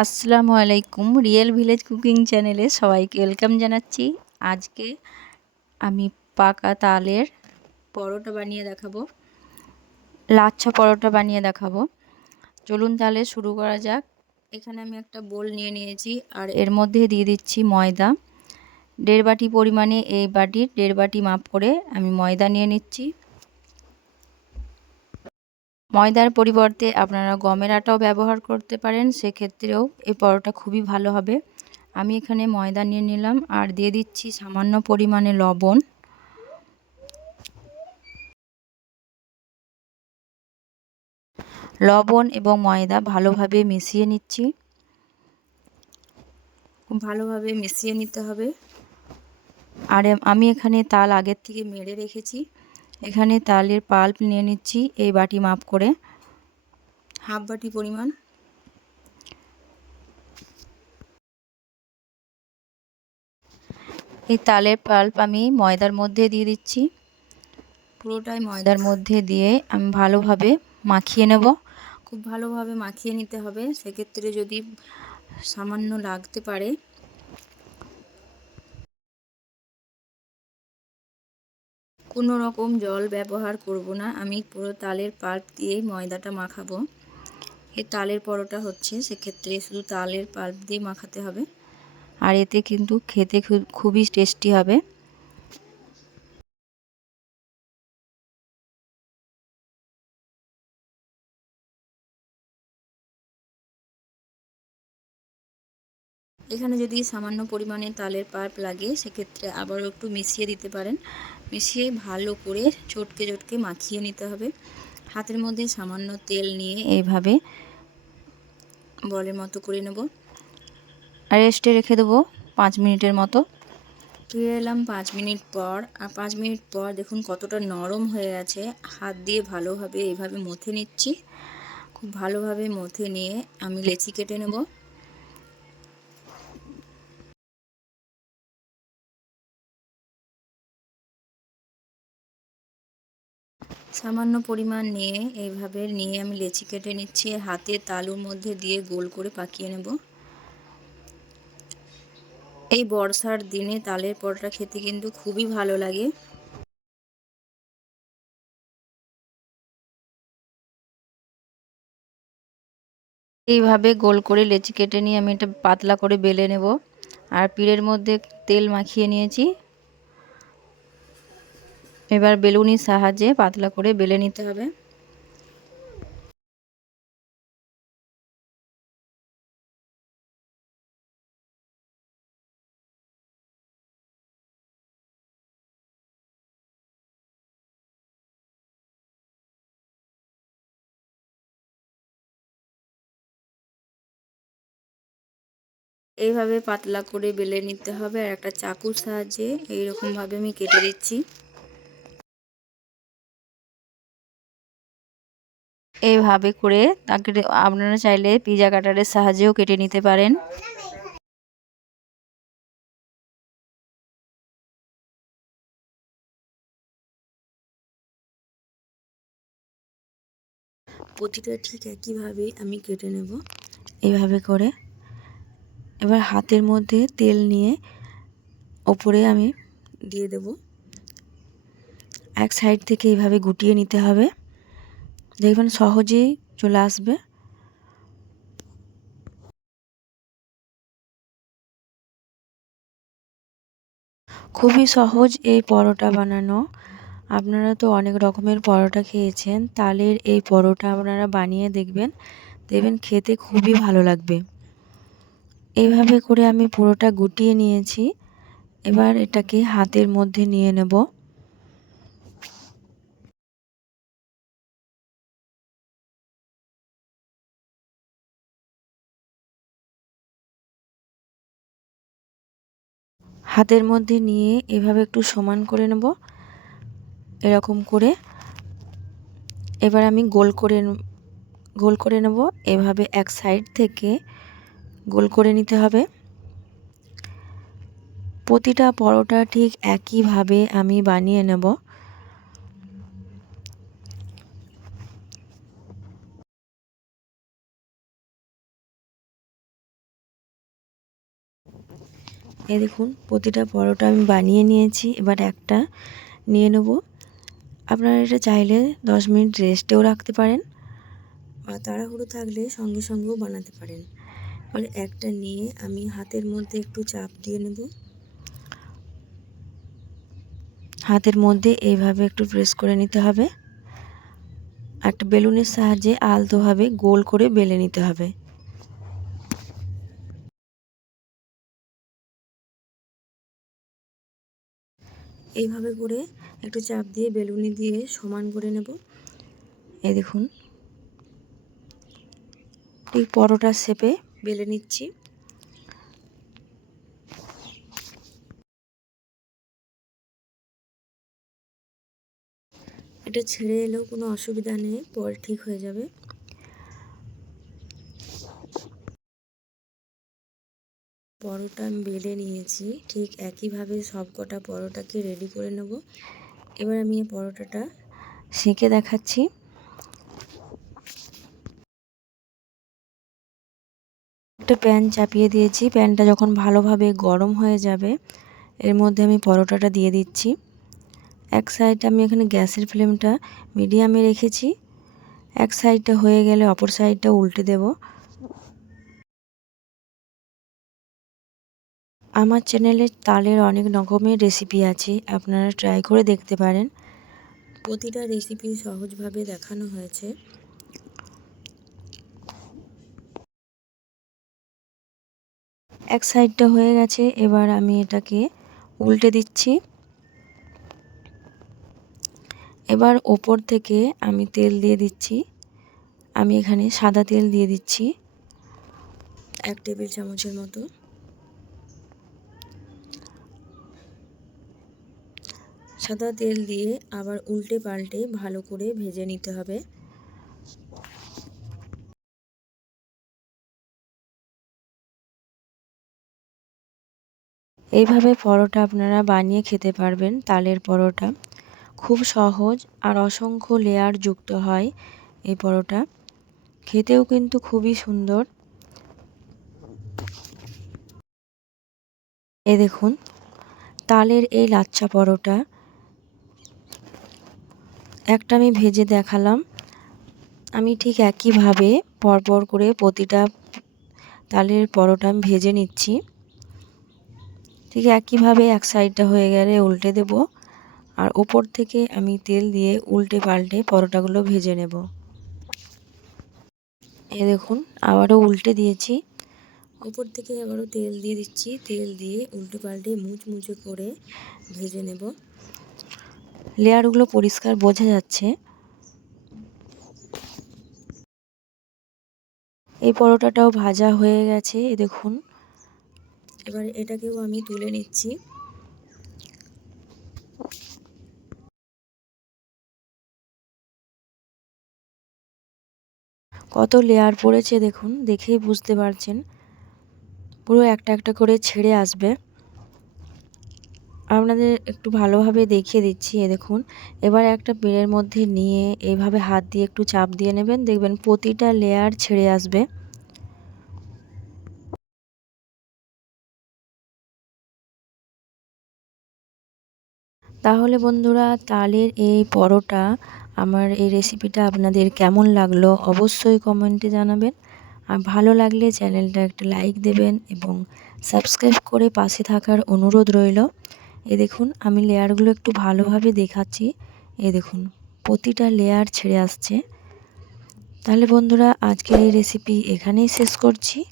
আসসালামু আলাইকুম real village cooking চ্যানেলে সবাইকে ওয়েলকাম জানাচ্ছি। আজকে আমি পাকা তালের পরোটা বানিয়ে দেখাবো। লাচ্ছা পরোটা বানিয়ে দেখাবো। চলুন তাহলে শুরু করা যাক। এখানে আমি একটা বোল নিয়ে নিয়েছি আর এর মধ্যে দিয়ে দিচ্ছি ময়দা। দেড় বাটি পরিমাণে এই বাটির দেড় বাটি মাপ করে আমি ময়দা নিয়ে নিচ্ছি। ময়দার পরিবর্তে আপনারা গমের আটাও ব্যবহার করতে পারেন, সেক্ষেত্রেও এই পরোটা খুবই ভালো হবে। আমি এখানে ময়দা নিয়ে নিলাম আর দিয়ে দিচ্ছি সামান্য পরিমাণে লবণ। লবণ এবং ময়দা ভালোভাবে মিশিয়ে নিচ্ছি। খুব ভালোভাবে মিশিয়ে নিতে হবে। আর আমি এখানে তাল আগের থেকে মেরে রেখেছি। এখানে তালের পাল্প নিয়ে নিচ্ছি এই বাটি মাপ করে। হাফ বাটি পরিমাণ। এই তালের পাল্প আমি ময়দার মধ্যে দিয়ে দিচ্ছি। পুরোটাই ময়দার মধ্যে দিয়ে আমি ভালোভাবে মাখিয়ে নেব। খুব ভালোভাবে মাখিয়ে নিতে হবে। সেক্ষেত্রে যদি সামান্য লাগতে পারে কোনো রকম জল ব্যবহার করব না। আমি পুরো তালের পাল্প দিয়ে ময়দাটা মাখাবো। এ তালের পরোটা হচ্ছে, সেক্ষেত্রে শুধু তালের পাল্প দিয়ে মাখাতে হবে। আর এতে কিন্তু খেতে খুবই টেস্টি হবে। এখানে যদি সামান্য পরিমাণে তালের পার্প লাগে, সেক্ষেত্রে আবারও একটু মিশিয়ে দিতে পারেন। মিশিয়ে ভালো করে চটকে চটকে মাখিয়ে নিতে হবে। হাতের মধ্যে সামান্য তেল নিয়ে এইভাবে বলের মতো করে নেব। রেস্টে রেখে দেবো পাঁচ মিনিটের মতো। ফিরে এলাম পাঁচ মিনিট পর। আর পাঁচ মিনিট পর দেখুন কতটা নরম হয়ে গেছে। হাত দিয়ে ভালোভাবে এইভাবে মথে নিচ্ছি। খুব ভালোভাবে মথে নিয়ে আমি লেচি কেটে নেব। সামান্য পরিমাণ নিয়ে এইভাবে নিয়ে আমি লেচি কেটে নিচ্ছি। হাতে তালুর মধ্যে দিয়ে গোল করে পাকিয়ে নেব। এই বর্ষার দিনে তালের পরোটা খেতে কিন্তু খুবই ভালো লাগে। এইভাবে গোল করে লেচি কেটে নিয়ে আমি এটা পাতলা করে বেলে নেব। আর পিড়ের মধ্যে তেল মাখিয়ে নিয়েছি। এবার বেলুনির সাহায্যে পাতলা করে বেলে নিতে হবে। এইভাবে পাতলা করে বেলে নিতে হবে আর একটা চাকুর সাহায্যে এইরকমভাবে আমি কেটে দিচ্ছি। এইভাবে করে তাকে আপনারা চাইলে পিজা কাটারের সাহায্যেও কেটে নিতে পারেন। প্রতিটা ঠিক একইভাবে আমি কেটে নেব। এইভাবে করে এবার হাতের মধ্যে তেল নিয়ে ওপরে আমি দিয়ে দেব। এক সাইড থেকে এইভাবে গুটিয়ে নিতে হবে। দেখবেন সহজেই চলে আসবে। খুবই সহজ এই পরোটা বানানো। আপনারা তো অনেক রকমের পরোটা খেয়েছেন, তালের এই পরোটা আপনারা বানিয়ে দেখবেন দেখবেন খেতে খুবই ভালো লাগবে। এইভাবে করে আমি পুরোটা গুটিয়ে নিয়েছি। এবার এটাকে হাতের মধ্যে নিয়ে নেব। হাতের মধ্যে নিয়ে এভাবে একটু সমান করে নেব। এরকম করে। এবার আমি গোল করে গোল করে নেব। এভাবে এক সাইড থেকে গোল করে নিতে হবে। প্রতিটা পরোটা ঠিক একইভাবে আমি বানিয়ে নেব। এই দেখুন, প্রতিটা পরোটা আমি বানিয়ে নিয়েছি। এবার একটা নিয়ে নেব। আপনারা এটা চাইলে দশ মিনিট রেস্টেও রাখতে পারেন বা তাড়াহুড়ো থাকলে সঙ্গে সঙ্গেও বানাতে পারেন। এবার একটা নিয়ে আমি হাতের মধ্যে একটু চাপ দিয়ে নেব। হাতের মধ্যে এইভাবে একটু প্রেস করে নিতে হবে। একটা বেলুনের সাহায্যে আলতোভাবে গোল করে বেলে নিতে হবে। এইভাবে করে একটু চাপ দিয়ে বেলুনি দিয়ে সমান করে নেব। এই দেখুন। ঠিক পরোটার শেপে বেলে নিচ্ছি। এটা ছেড়ে এলেও কোনো অসুবিধা নেই, পরে ঠিক হয়ে যাবে। পরোটা আমি বেলে নিয়েছি। ঠিক একইভাবে সব কটা পরোটাকে রেডি করে নেব। এবার আমি এই পরোটাটা সেঁকে দেখাচ্ছি। একটা প্যান চাপিয়ে দিয়েছি। প্যানটা যখন ভালোভাবে গরম হয়ে যাবে, এর মধ্যে আমি পরোটাটা দিয়ে দিচ্ছি। এক সাইডে আমি এখানে গ্যাসের ফ্লেমটা মিডিয়ামে রেখেছি। এক সাইডটা হয়ে গেলে অপর সাইডটা উল্টে দেব। আমার চ্যানেলে তালের অনেক রকমের রেসিপি আছে, আপনারা ট্রাই করে দেখতে পারেন। প্রতিটা রেসিপি সহজভাবে দেখানো হয়েছে। এক সাইডটা হয়ে গেছে, এবার আমি এটাকে উল্টে দিচ্ছি। এবার ওপর থেকে আমি তেল দিয়ে দিচ্ছি। আমি এখানে সাদা তেল দিয়ে দিচ্ছি। এক টেবিল চামচের মতো। সাদা তেল দিয়ে আবার উল্টে পাল্টে ভালো করে ভেজে নিতে হবে। এইভাবে পরোটা আপনারা বানিয়ে খেতে পারবেন তালের পরোটা। খুব সহজ আর অসংখ্য লেয়ার যুক্ত হয় এই পরোটা। খেতেও কিন্তু খুবই সুন্দর। এ দেখুন, তালের এই লাচ্ছা পরোটা একটা আমি ভেজে দেখালাম। আমি ঠিক একইভাবে পরপর করে প্রতিটা তালের পরোটা আমি ভেজে নিচ্ছি। ঠিক একইভাবে এক সাইডটা হয়ে গেলে উল্টে দেব আর ওপর থেকে আমি তেল দিয়ে উল্টে পাল্টে পরোটাগুলো ভেজে নেব। এ দেখুন, আবারও উল্টে দিয়েছি। ওপর থেকে আবারও তেল দিয়ে দিচ্ছি। তেল দিয়ে উল্টে পাল্টে মুচমুচে করে ভেজে নেব। লেয়ারগুলো পরিষ্কার বোঝা যাচ্ছে। এই পরোটাটাও ভাজা হয়ে গেছে, এ দেখুন। এবার এটাকেও আমি তুলে নিচ্ছি। কত লেয়ার পড়েছে দেখুন, দেখেই বুঝতে পারছেন। পুরো একটা একটা করে ছেড়ে আসবে। আপনাদের একটু ভালোভাবে দেখিয়ে দিচ্ছি, এ দেখুন। এবার একটা পেড়ের মধ্যে নিয়ে এইভাবে হাত দিয়ে একটু চাপ দিয়ে নেবেন। দেখবেন প্রতিটা লেয়ার ছেড়ে আসবে। তাহলে বন্ধুরা, তালের এই পরোটা আমার এই রেসিপিটা আপনাদের কেমন লাগল অবশ্যই কমেন্টে জানাবেন। আর ভালো লাগলে চ্যানেলটা একটা লাইক দেবেন এবং সাবস্ক্রাইব করে পাশে থাকার অনুরোধ রইল। এ দেখুন, আমি লেয়ারগুলো একটু ভালোভাবে দেখাচ্ছি। এ দেখুন, প্রতিটা লেয়ার ছেড়ে আসছে। তাহলে বন্ধুরা, আজকের এই রেসিপি এখানেই শেষ করছি।